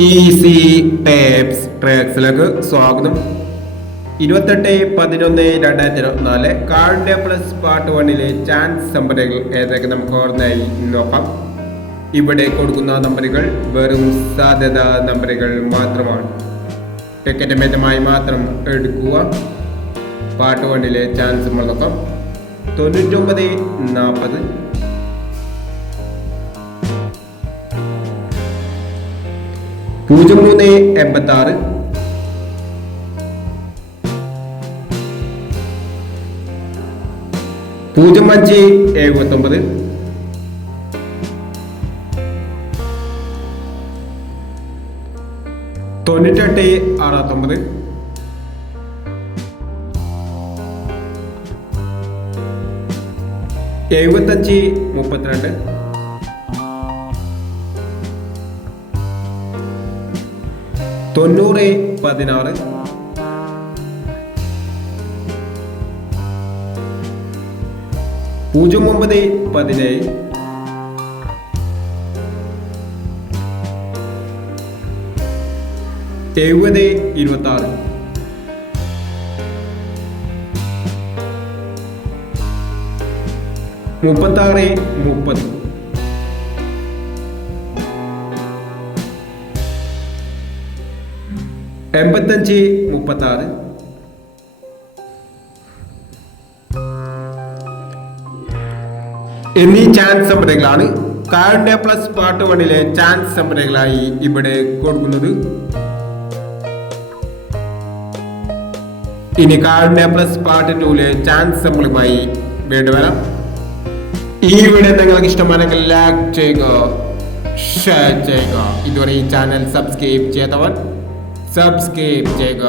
Easy tapes ട്രാക്സിലേക്ക് സ്വാഗതം. 28/11/2024 cardia plus part 1 chance നമ്പറുകൾ ഏതൊക്കെ നമുക്ക് ഓർമ്മയായി നോക്കാം. ഇവിടെ കൊടുക്കുന്ന നമ്പറുകൾ വെറും സാധ്യത നമ്പറുകൾ മാത്രമാണ്. ടിക്കറ്റ് മിതമായി മാത്രം എടുക്കുക. പാർട്ട് 1 ചാൻസ് നമ്മൾ നോക്കാം. 99-40, 03-86, 05-79, 98-69, 75-32, 90-16, 09-17, 70-26, 36-30, 85-36, എന്നീ ചാൻസ് നമ്പറുകളാണ് കാർഡിയ പ്ലസ് പാർട്ട് 1 ചാൻസ് നമ്പറുകളായി ഇവിടെ കൊടുക്കുന്നത്. ഇനി കാർഡിയ പ്ലസ് പാർട്ട് 2 ചാൻസ് നമ്പറുമായി വീണ്ടും വരാം. ഈ വീഡിയോ നിങ്ങൾക്ക് ഇഷ്ടമാണെങ്കിൽ ലൈക്ക് ചെയ്യുക, ഷെയർ ചെയ്യുക. ഇതുവരെ ഈ ചാനൽ സബ്സ്ക്രൈബ് ചെയ്യാത്തവർ സബ്സ്ക്രൈബ് ചെയ്യുക.